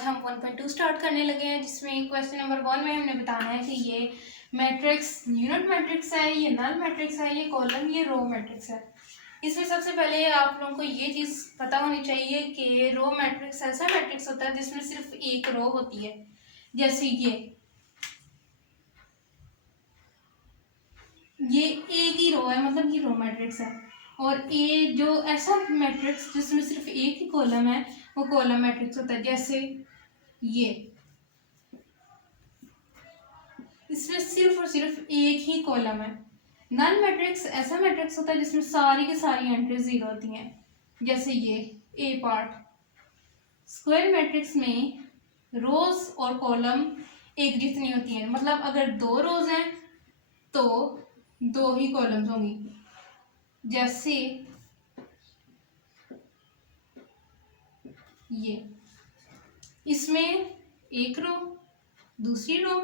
आज हम 1.2 स्टार्ट करने लगे हैं, जिसमें क्वेश्चन नंबर 1 में हमने बताना है कि ये मैट्रिक्स यूनिट मैट्रिक्स है, ये नल मैट्रिक्स है, ये कॉलम, ये रो मैट्रिक्स है। इसमें सबसे पहले आप लोगों को ये चीज़ पता होनी चाहिए कि रो मैट्रिक्स ऐसा मैट्रिक्स होता है जिसमें सिर्फ एक रो होती है। जैसे ये एक ही रो है, मतलब ये रो मैट्रिक्स है। और ये जो ऐसा मैट्रिक्स जिसमें सिर्फ एक ही कॉलम है वो कॉलम मैट्रिक्स होता है। जैसे ये इसमें सिर्फ और सिर्फ एक ही कॉलम है। नल मैट्रिक्स ऐसा मैट्रिक्स होता है जिसमें सारी की सारी एंट्रीज जीरो होती हैं। जैसे ये ए पार्ट। स्क्वायर मैट्रिक्स में रोज और कॉलम एक जितनी होती हैं, मतलब अगर दो रोज हैं तो दो ही कॉलम्स होंगी। जैसे ये इसमें एक रो, दूसरी रो,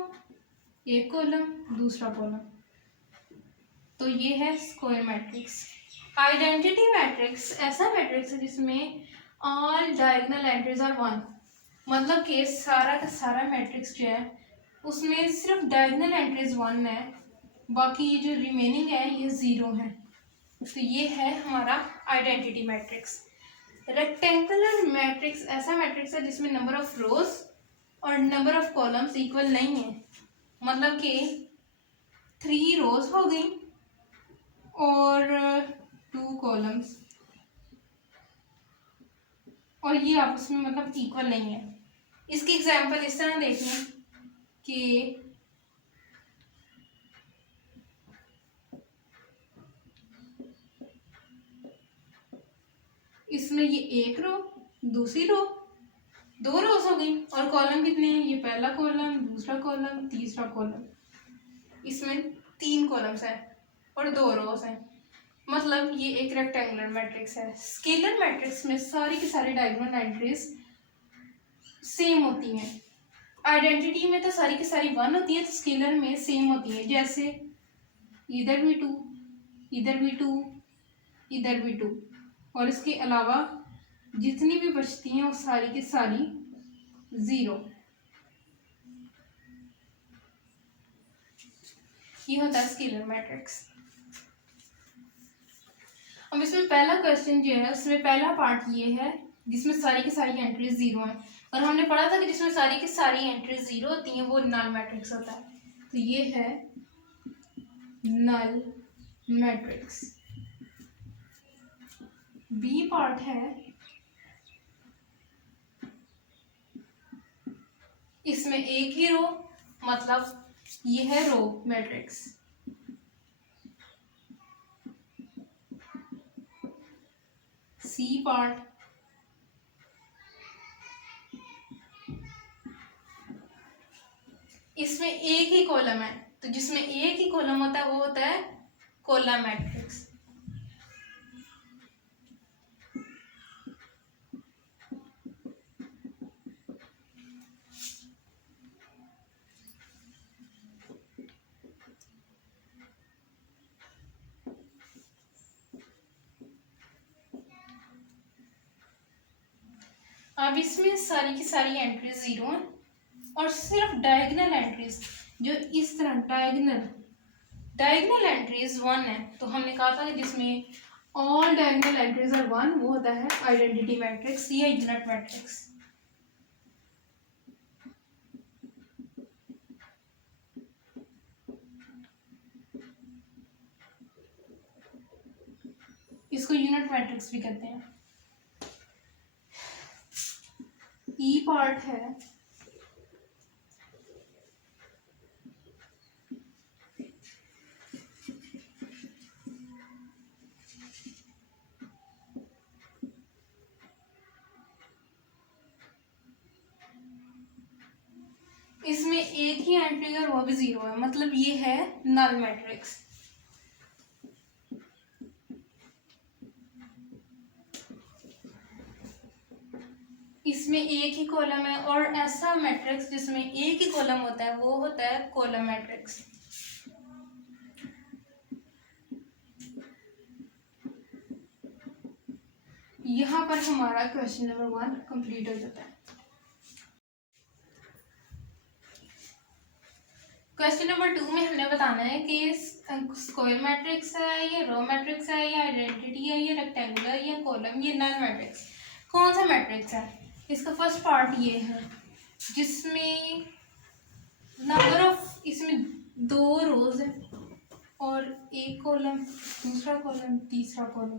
एक कॉलम, दूसरा कॉलम, तो ये है स्क्वायर मैट्रिक्स। आइडेंटिटी मैट्रिक्स ऐसा मैट्रिक्स है जिसमें all diagonal entries are one, मतलब कि सारा का सारा मैट्रिक्स जो है उसमें सिर्फ डायगोनल एंट्रीज वन है, बाकी ये जो रिमेनिंग है ये जीरो है। तो ये है हमारा आइडेंटिटी मैट्रिक्स। रेक्टेंगुलर मैट्रिक्स ऐसा मैट्रिक्स है जिसमें नंबर ऑफ रोज और नंबर ऑफ कॉलम्स इक्वल नहीं है, मतलब कि 3 रोज हो गई और 2 कॉलम्स, और ये आपस में मतलब इक्वल नहीं है। इसकी एग्जांपल इस तरह देखें कि इसमें ये एक रो, दूसरी रो, 2 रोज हो गई, और कॉलम कितने हैं, ये पहला कॉलम, दूसरा कॉलम, तीसरा कॉलम। इसमें 3 कॉलम्स हैं और 2 रोज हैं, मतलब ये एक रेक्टेंगुलर मैट्रिक्स है। स्केलर मैट्रिक्स में सारी की सारी डायगोनल एंट्रीज सेम होती हैं। आइडेंटिटी में तो सारी की सारी 1 होती है, तो स्केलर में सेम होती है। जैसे इधर भी 2, इधर भी 2, इधर भी 2, और इसके अलावा जितनी भी बचती हैं वो सारी की सारी 0। ये होता है स्केलर मैट्रिक्स। अब इसमें पहला क्वेश्चन जो है उसमें पहला पार्ट ये है जिसमें सारी की सारी एंट्रीज 0 हैं, और हमने पढ़ा था कि जिसमें सारी की सारी एंट्रीज 0 होती हैं वो नल मैट्रिक्स होता है। तो ये है नल मैट्रिक्स। बी पार्ट है, इसमें एक ही रो, मतलब ये है रो मैट्रिक्स। सी पार्ट, इसमें एक ही कॉलम है, तो जिसमें एक ही कॉलम होता है वो होता है कॉलम मैट्रिक्स। अब इसमें सारी की सारी एंट्रीज 0 हैं, और सिर्फ डायगोनल एंट्रीज जो इस तरह डायगोनल एंट्रीज 1 है। तो हमने कहा था कि जिसमें ऑल डायगोनल एंट्रीज आर 1 वो होता है आइडेंटिटी मैट्रिक्स या यूनिट मैट्रिक्स। इसको यूनिट मैट्रिक्स भी कहते हैं। ई पार्ट है, इसमें एक ही एंट्री है और वो भी 0 है, मतलब ये है नल मैट्रिक्स। इसमें एक ही कॉलम है, और ऐसा मैट्रिक्स जिसमें एक ही कॉलम होता है वो होता है कॉलम मैट्रिक्स। यहाँ पर हमारा क्वेश्चन नंबर 1 कंप्लीट हो जाता है। क्वेश्चन नंबर 2 में हमने बताना है कि स्क्वायर मैट्रिक्स है, ये रो मैट्रिक्स है, ये आइडेंटिटी है, ये रेक्टेंगुलर, ये कॉलम, ये नल मैट्रिक्स। कौन सा मैट्रिक्स है? इसका फर्स्ट पार्ट ये है जिसमें नंबर ऑफ, इसमें 2 रोज है और एक कॉलम, दूसरा कॉलम, तीसरा कॉलम,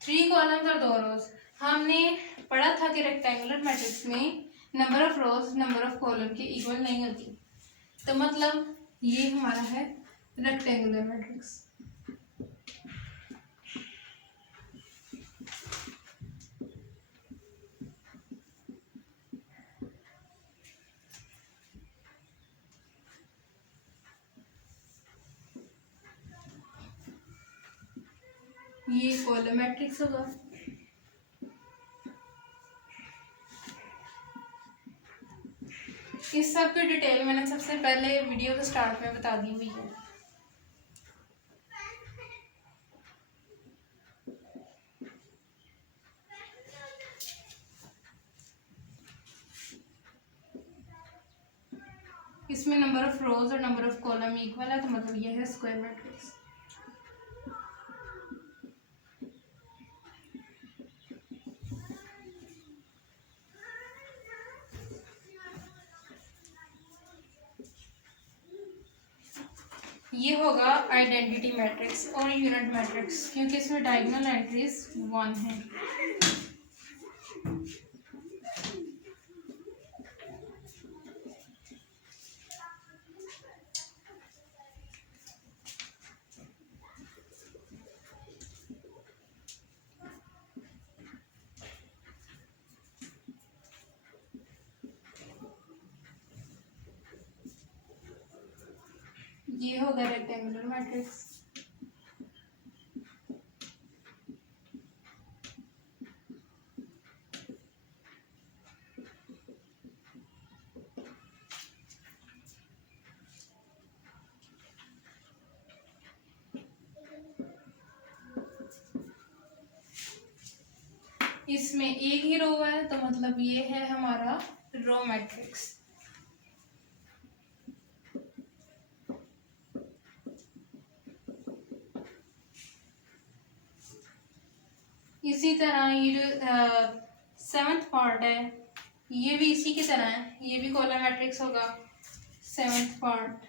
3 कॉलम्स और 2 रोज। हमने पढ़ा था कि रेक्टेंगुलर मैट्रिक्स में number of rose number of column के इक्वल नहीं होती, तो मतलब ये हमारा है रेक्टेंगुलर मैट्रिक्स। ये कॉलम मैट्रिक्स होगा। इस सब की डिटेल मैंने सबसे पहले वीडियो के स्टार्ट में बता दी हुई है। इसमें नंबर ऑफ रोज और नंबर ऑफ कॉलम इक्वल है, तो मतलब ये है स्क्वायर मैट्रिक्स। ये होगा आइडेंटिटी मैट्रिक्स और यूनिट मैट्रिक्स, क्योंकि इसमें डायगोनल एंट्रीज 1 है। ये होगा रेक्टेंगुलर मैट्रिक्स। इसमें एक ही रो है, तो मतलब ये है हमारा रो मैट्रिक्स। इसी तरह ये जो 7th पार्ट है, ये भी इसी की तरह है, ये भी कॉलम मैट्रिक्स होगा 7th पार्ट।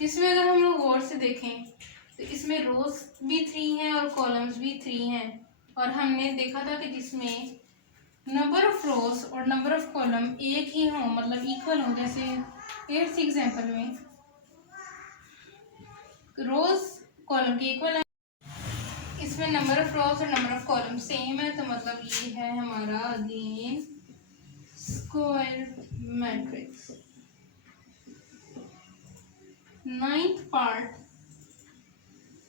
इसमें अगर हम लोग गौर से देखें तो इसमें रोज भी 3 हैं और कॉलम्स भी 3 हैं, और हमने देखा था कि जिसमें नंबर ऑफ रोज और नंबर ऑफ कॉलम एक ही हो, मतलब इक्वल हो, जैसे 8th एग्जाम्पल में रोज कॉलम के इक्वल है, इसमें नंबर ऑफ रोज और नंबर ऑफ कॉलम सेम है, तो मतलब ये है हमारा again square matrix. 9th part,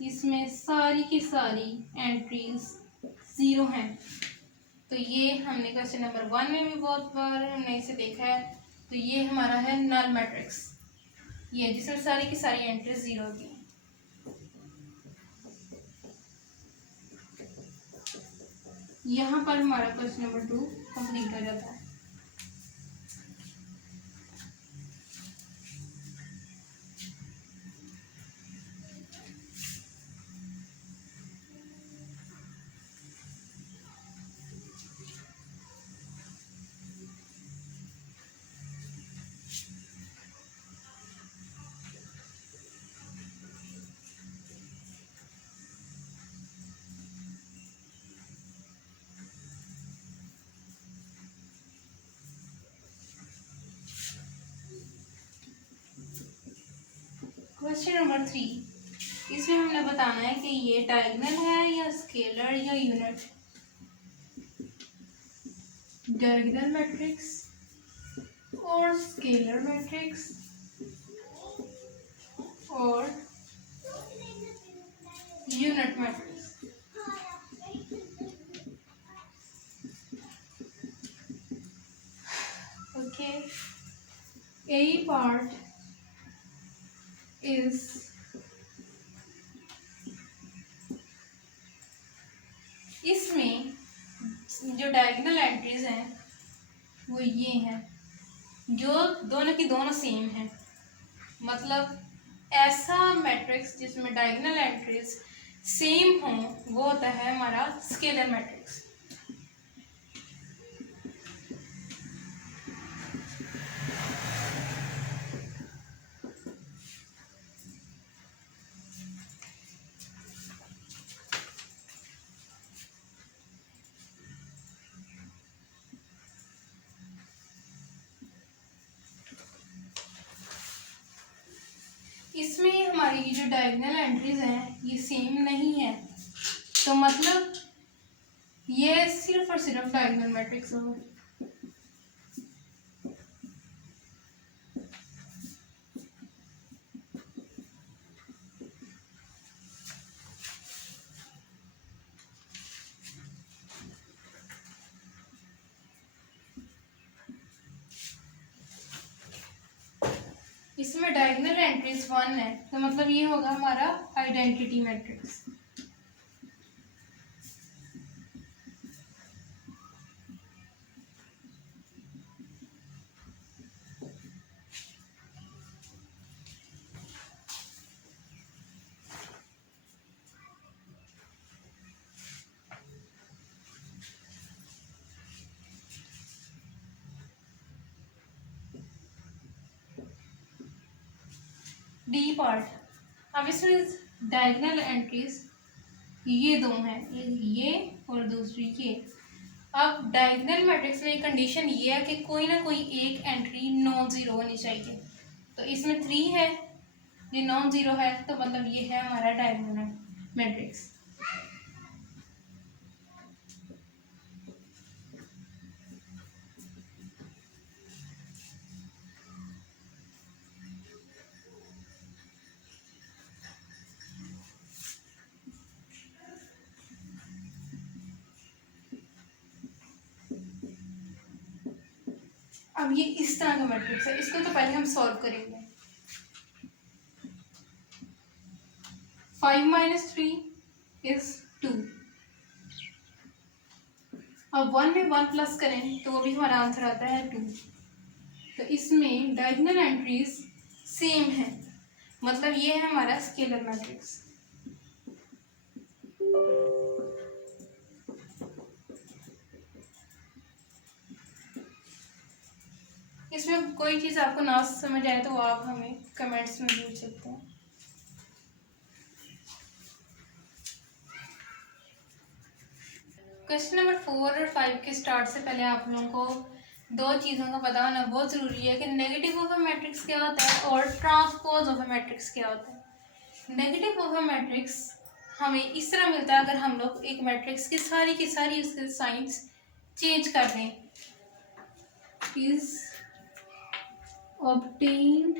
इसमें सारी की सारी एंट्रीज 0 हैं, तो ये हमने क्वेश्चन नंबर 1 में भी बहुत बार हमने इसे देखा है, तो ये हमारा है नल मैट्रिक्स, ये जिसमें सारी की सारी एंट्रीज 0 होती हैं। यहाँ पर हमारा क्वेश्चन नंबर 2 कंप्लीट हो जाता है। क्वेश्चन नंबर 3, इसमें हमने बताना है कि ये डायगोनल है या स्केलर या यूनिट। डायगोनल मैट्रिक्स और स्केलर मैट्रिक्स और यूनिट मैट्रिक्स। part is इसमें जो डायगोनल एंट्रीज हैं वो ये हैं, जो दोनों की दोनों सेम हैं। मतलब ऐसा मैट्रिक्स जिसमें डायगोनल एंट्रीज सेम हों वो होता है हमारा स्केलर मैट्रिक्स। इसमें हमारी जो डायगोनल एंट्रीज हैं ये सेम नहीं है, तो मतलब ये सिर्फ और सिर्फ डायगोनल मैट्रिक्स होगा। इसमें डायगोनल एंट्रीज 1 है, तो मतलब ये होगा हमारा आइडेंटिटी मैट्रिक्स। डी पार्ट, अब इसमें डायगोनल एंट्रीज ये दो हैं, ये और दूसरी ये। अब डायगोनल मैट्रिक्स में कंडीशन ये है कि कोई ना कोई एक एंट्री नॉन ज़ीरो होनी चाहिए। तो इसमें 3 है, ये नॉन ज़ीरो है, तो मतलब ये है हमारा डायगोनल मैट्रिक्स। अब ये इस तरह का मैट्रिक्स है, इसको तो पहले हम सॉल्व करेंगे। 5 - 3 is 2। अब 1 में 1 प्लस करें तो वो भी हमारा आंसर आता है 2। तो इसमें डायगोनल एंट्रीज सेम है, मतलब ये है हमारा स्केलर मैट्रिक्स। इसमें कोई चीज़ आपको ना समझ आए तो आप हमें कमेंट्स में पूछ सकते हैं। क्वेश्चन नंबर 4 और 5 के स्टार्ट से पहले आप लोगों को 2 चीज़ों का पता होना बहुत ज़रूरी है कि नेगेटिव ऑफ अ मैट्रिक्स क्या होता है और ट्रांसपोज ऑफ अ मैट्रिक्स क्या होता है। नेगेटिव ऑफ अ मैट्रिक्स हमें इस तरह मिलता है अगर हम लोग एक मैट्रिक्स की सारी उसके साइंस चेंज कर दें। Is obtained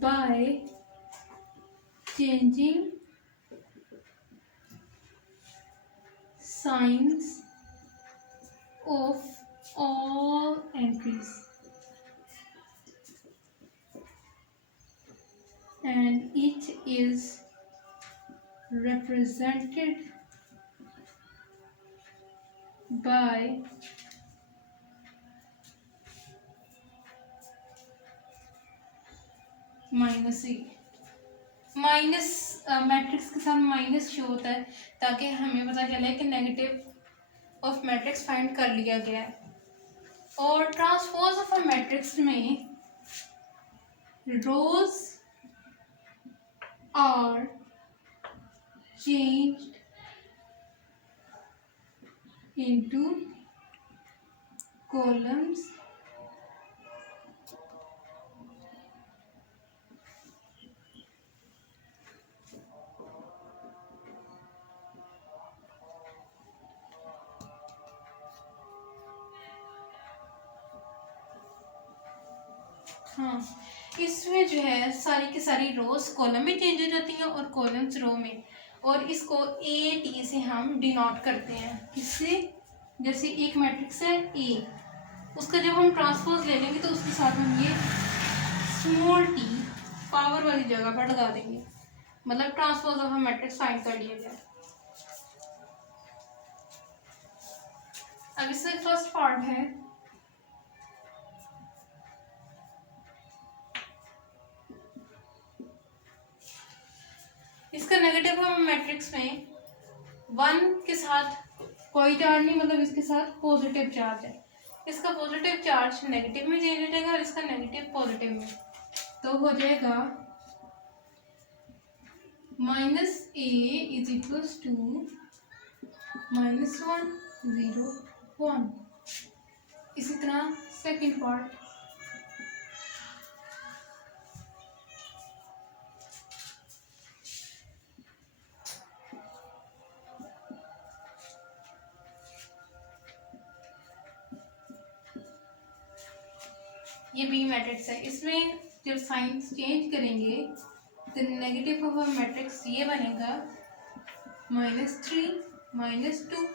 by changing signs of all entries and each is represented by -a। Minus matrix के साथ माइनस शो होता है ताकि हमें पता चले कि नेगेटिव ऑफ मैट्रिक्स फाइंड कर लिया गया है। और ट्रांसपोज ऑफ अ मैट्रिक्स में रोज आर चेंज्ड इनटू कॉलम्स हाँ, इसमें जो है सारी की सारी रोज कॉलम में चेंज हो जाती हैं और कॉलम्स रो में, और इसको AT से हम डिनोट करते हैं। इससे जैसे एक मैट्रिक्स है A, उसका जब हम ट्रांसपोज ले लेंगे तो उसके साथ हम ये स्मॉल टी पावर वाली जगह पर लगा देंगे, मतलब transpose of a matrix find कर लिया जाए। अब इसमें फर्स्ट पार्ट है, इसका नेगेटिव ऑफ मैट्रिक्स में 1 के साथ कोई चार्ज नहीं, मतलब इसके साथ पॉजिटिव चार्ज है। इसका पॉजिटिव चार्ज नेगेटिव में चेंज हो जाएगा और इसका नेगेटिव पॉजिटिव में, तो हो जाएगा -a इज इक्वल्स टू -1 0 1। इसी तरह सेकेंड पार्ट, ये बी मैट्रिक्स है। इसमें जब साइंस चेंज करेंगे तो नेगेटिव ऑफ मैट्रिक्स ये बनेगा -3 -2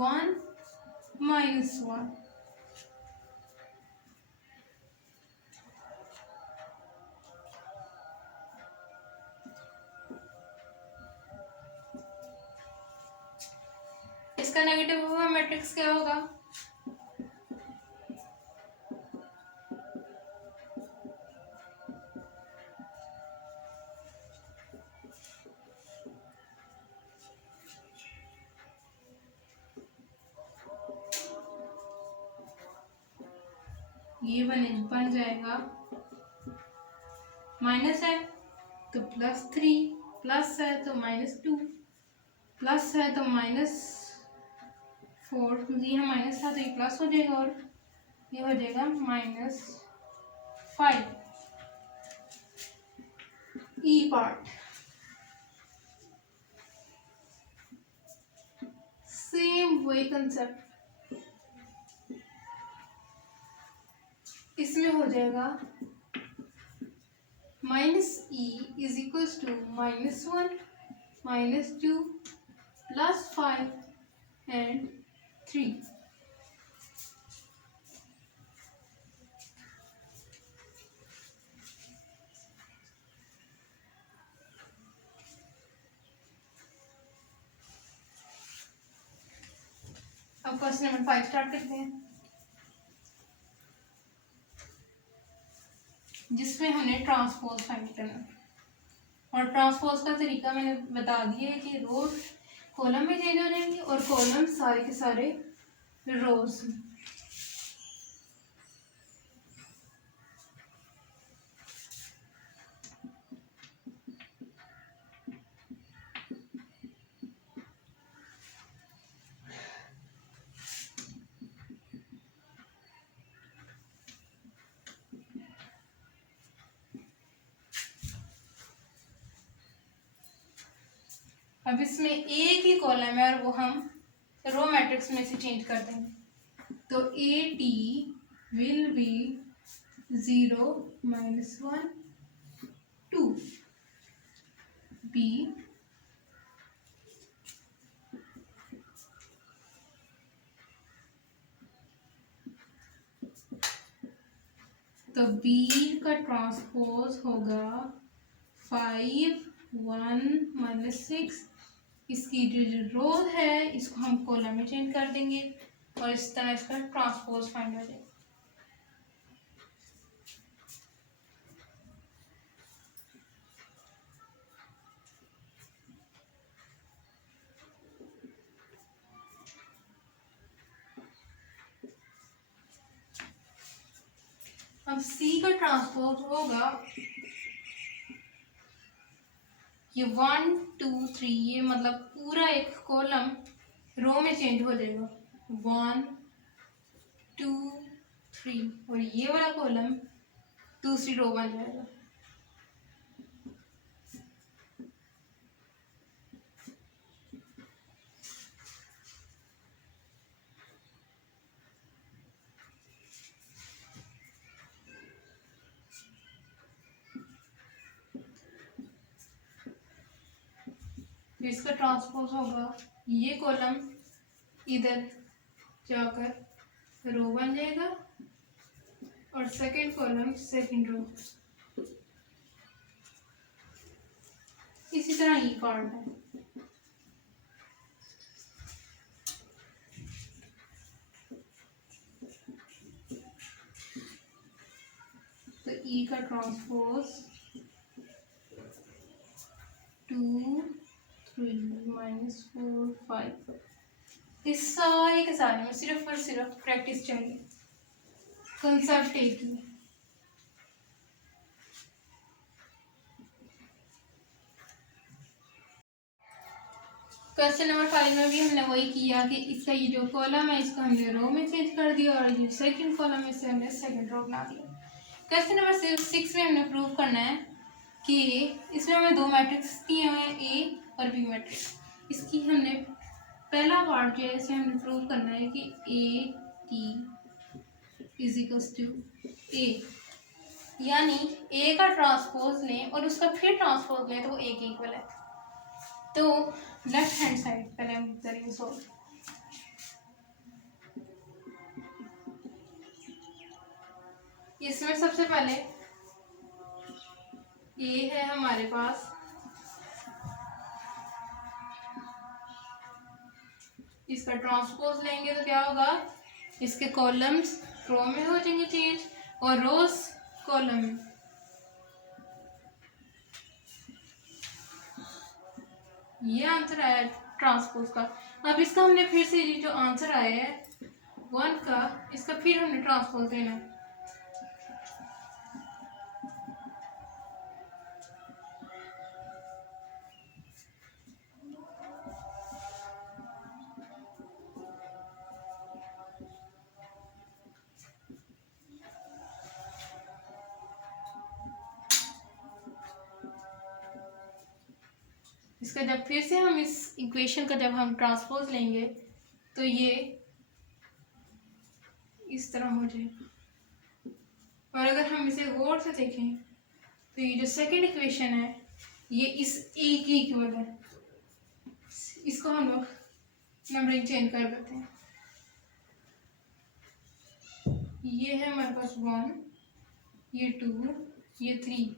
1 -1। इसका नेगेटिव ऑफ मैट्रिक्स क्या होगा, ये बन जाएगा, माइनस है तो +3, प्लस है तो -2, प्लस है तो -4, क्योंकि यहाँ माइनस था तो ये प्लस हो जाएगा और ये हो जाएगा -5। ई पार्ट सेम वही कंसेप्ट, इसमें हो जाएगा -e is equals to -1 -2 +5 and 3। अब क्वेश्चन नंबर 5 स्टार्ट करते हैं, जिसमें हमने ट्रांसपोज फाइंड करना। और ट्रांसपोज का तरीका मैंने बता दिया है कि रो कॉलम में चेंज हो जाएंगे और कॉलम सारे के सारे रोज में। अब इसमें एक ही कॉलम है और वो हम रो मैट्रिक्स में से चेंज कर देंगे, तो A T will be 0 -1 2 B तो बी का ट्रांसपोज होगा 5 1 -6। इसकी जो रो है इसको हम कॉलम में चेंज कर देंगे और इस तरह इसका ट्रांसपोज फाइंड हो जाएगा। अब सी का ट्रांसपोज होगा ये 1 2 3, ये मतलब पूरा एक कॉलम रो में चेंज हो जाएगा 1 2 3 और ये वाला कॉलम दूसरी रो बन जाएगा। इसका ट्रांसपोज होगा ये कॉलम इधर जाकर रो बन जाएगा और सेकंड कॉलम सेकंड रो। इसी तरह ये पार्ट है। तो ई का ट्रांसपोज 2 3 -4 5। इस सारे के सारे में सिर्फ और सिर्फ प्रैक्टिस चाहिए, कंसेप्ट एक ही। क्वेश्चन नंबर 5 में भी हमने वही किया कि इसका ये जो कॉलम है इसको हमने रो में चेंज कर दिया और ये सेकंड कॉलम में से हमने सेकंड रो बना दिया। क्वेश्चन नंबर 6 में हमने प्रूव करना है कि इसमें हमें दो मैट्रिक्स दिए हुए हैं, ए और बी मैट्रिक्स। इसकी हमने पहला पार्ट जो है इसे हमने प्रूव करना है कि A T is equals to A, यानी ए का ट्रांसपोज लें और उसका फिर ट्रांसपोज लें तो वो ए के इक्वल है। तो लेफ्ट हैंड साइड पहले हम करेंगे सॉल्व। इसमें सबसे पहले ए है हमारे पास, इसका ट्रांसपोज लेंगे तो क्या होगा, इसके कॉलम्स रो में हो जाएंगे चेंज और रोज कॉलम में। ये आंसर आया ट्रांसपोज का। अब इसका हमने फिर से ये जो आंसर आया है 1 का, इसका फिर हमने ट्रांसपोज लेना है। इसका जब फिर से हम इस इक्वेशन का जब हम ट्रांसपोज लेंगे तो ये इस तरह हो जाएगा। और अगर हम इसे गौर से देखें तो ये जो सेकंड इक्वेशन है ये इस ए की इक्वल है। इसको हम लोग नंबरिंग चेंज कर देते हैं। ये है हमारे पास 1, ये 2, ये 3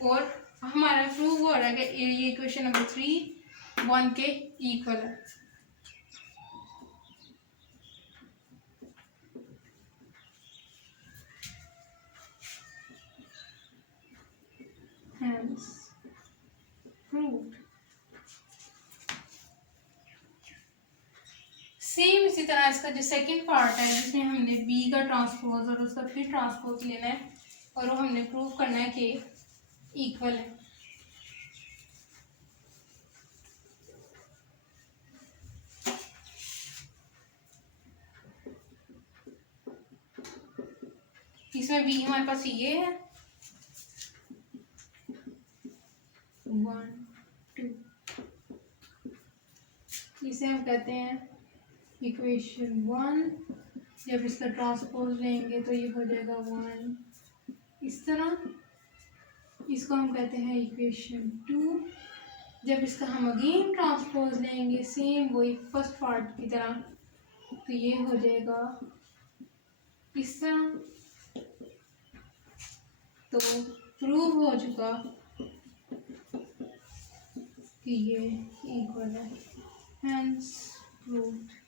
और हमारा प्रूव हो रहा है कि ये इक्वेशन नंबर 3 1 के इक्वल है। Hence proved। सेम इसी तरह इसका जो सेकंड पार्ट है जिसमें हमने बी का ट्रांसपोज और उसका फिर ट्रांसपोज लेना है और वो हमने प्रूव करना है कि इक्वल है। इसमें बी हमारे पास ये है 1 2, इसे हम कहते हैं इक्वेशन 1। जब इसका ट्रांसपोज लेंगे तो ये हो जाएगा 1 इस तरह। इसको हम कहते हैं इक्वेशन 2। जब इसका हम अगेन ट्रांसपोज लेंगे सेम वही फर्स्ट पार्ट की तरह तो ये हो जाएगा इस तरह। तो प्रूव हो चुका कि ये इक्वल है, हेंस प्रूव्ड।